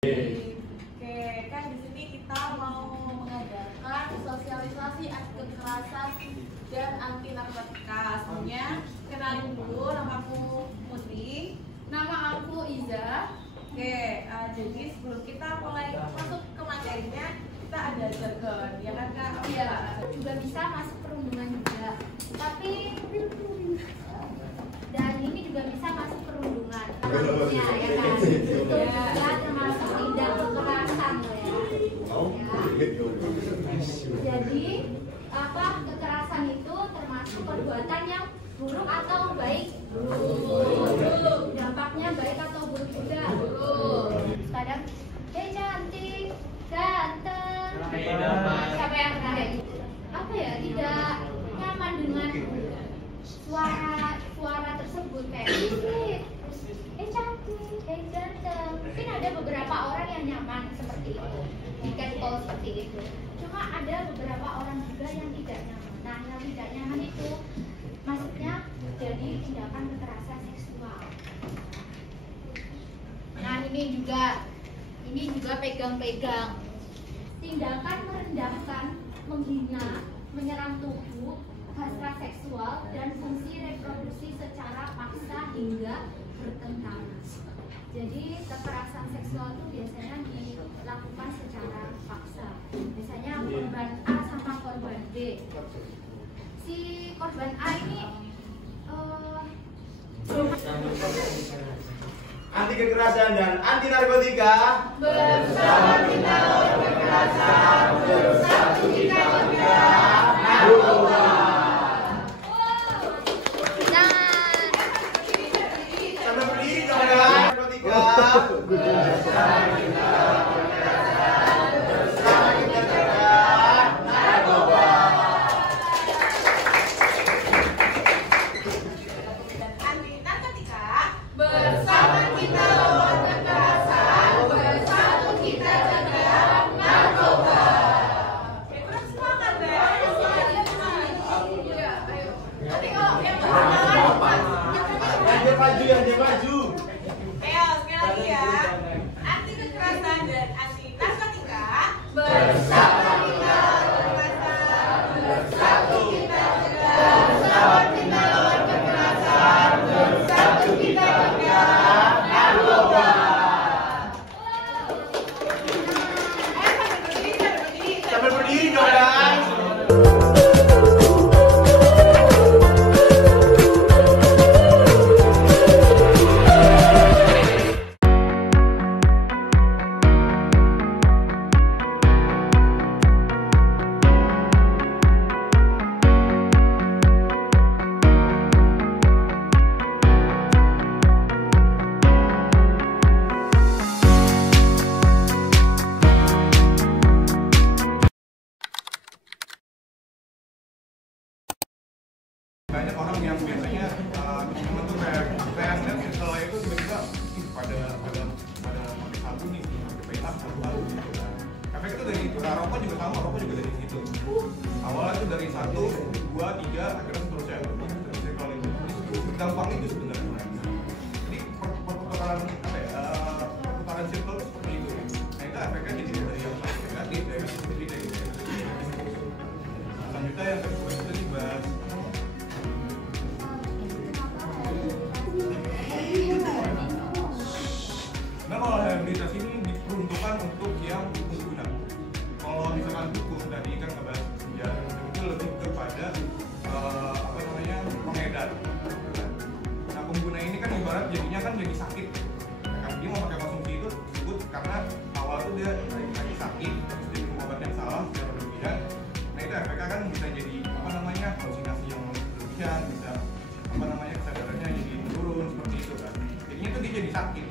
Oke, kan di sini kita mau mengadakan sosialisasi anti kekerasan dan anti narkotika. Sebelumnya kenalin dulu, nama aku Putri. Nama aku Iza. Oke, jadi sebelum kita mulai masuk ke materinya, kita ada jargon, ya kan Kak? Iya, juga bisa masuk perundungan juga. Tapi dan ini juga bisa masuk perundungan. Maksudnya ya kan. Itu juga termasuk tindak kekerasan ya. Jadi kekerasan itu termasuk perbuatan yang buruk atau baik? Buruk. Dampaknya baik atau buruk juga? Buruk. Kadang cantik, ganteng. Siapa yang naik? Tidak nyaman dengan suara tersebut kayak cantik, ganteng. Mungkin ada beberapa orang yang nyaman seperti itu, di catcall seperti itu. Cuma ada beberapa orang juga yang tidak nyaman. Nah, yang tidak nyaman itu maksudnya jadi tindakan kekerasan seksual. Nah, ini juga pegang-pegang. Tindakan merendahkan, menghina, menyerang tubuh, hasrat seksual, dan fungsi reproduksi secara paksa hingga bertentangan. Jadi kekerasan seksual itu biasanya dilakukan secara paksa. Misalnya korban A sama korban B. Si korban A ini anti kekerasan dan anti narkotika. bersama kita lawan kekerasan, bersatu kita bergerak narkoba. Sampai berdiri dong ya. Narkotika. Bersama kita lawan kekerasan, bersama kita bergerak narkoba. Anti narkotika. Bersama kita lawan kekerasan, bersatu kita bergerak narkoba. Oke, kurang semangat ya. Iya, ayo. Nanti kalau yang Yang dia maju. Ayo, sekali lagi ya. Anti kekerasan dan anti narkotika. Bersama kita lawan kekerasan, bersatu kita bergerak. Bersama kita lawan kekerasan, bersatu kita bergerak narkoba. Sampai berdiri dong ya. Banyak orang yang biasanya teman-teman tuh kayak saya ngeliat setelah itu tiba-tiba pada pakai sabu nih, pakai petak sabu gitu kan. Efek itu dari rokok juga sama, rokok juga dari situ. Awalnya tuh dari 1, 2, 3, akhirnya seterusnya kalau itu gampang itu sebenarnya. Jadi perputaran perputaran circle seperti itu. Nah itu efeknya jadi dari yang negatif, dari positif, dari selanjutnya yang kedua itu dibahas. Nah kalau rehabilitasi ini diperuntukkan untuk yang pengguna. Kalau misalkan hukum tadi kan ngebahas penjara itu lebih kepada pengedar. Nah pengguna ini kan ibarat jadinya kan jadi sakit. Kan dia mau pakai konsumsi itu disebut karena awal tuh dia lagi sakit terus dia minum obat yang salah secara berlebihan. Nah itu efeknya kan bisa jadi halusinasi yang berlebihan, bisa kesadarannya jadi turun seperti itu kan. Jadinya tuh dia jadi sakit.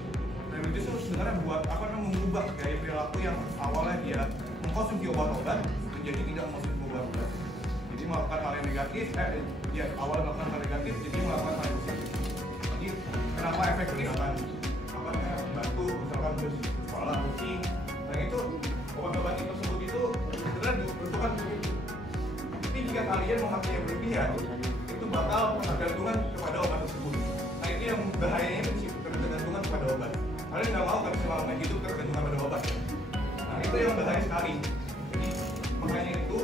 Itu sebenarnya buat mengubah gaya perilaku yang awalnya dia mengkonsumsi obat-obat menjadi tidak mengkonsumsi obat-obat. Jadi melakukan hal yang negatif, dia awalnya melakukan hal negatif, jadi melakukan hal yang positif. Jadi kenapa efektif kan? Bantu misalkan terus sekolah pusing. Nah itu obat-obat itu tersebut itu sebenarnya diperuntukkan untuk itu. Tapi jika kalian memakai yang berlebihan, itu bakal ketergantungan kepada obat tersebut. Nah itu yang bahayanya itu sih, ketergantungan kepada obat. Kalian nggak mau obat selama hidup tergantung pada obat. Nah itu yang bahaya sekali. Jadi makanya itu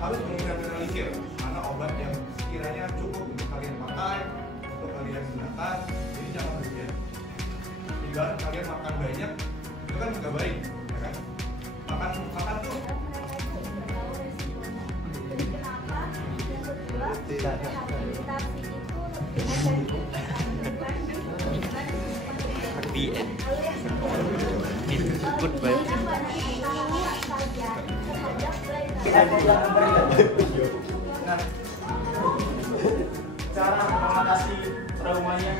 harus benar-benar minimalisir mana obat yang sekiranya cukup untuk kalian pakai, untuk kalian gunakan. Jadi jangan berlebihan. Jika kalian makan banyak itu kan nggak baik, ya kan? Makan tuh goodbye. Nah, cara mengatasi traumanya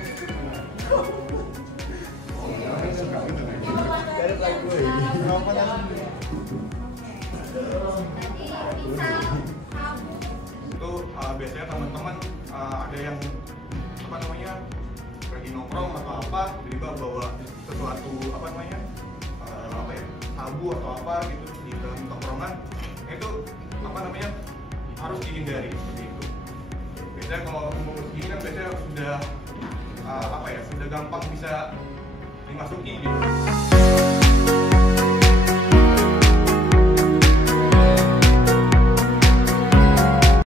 itu biasanya teman-teman ada yang apa namanya pergi nongkrong atau apa tiba-tiba bawa sesuatu apa namanya sabu atau apa gitu di dalam tongkrongan, itu apa namanya harus dihindari seperti itu. Biasanya kalau umur segini kan biasanya sudah sudah gampang bisa dimasuki gitu.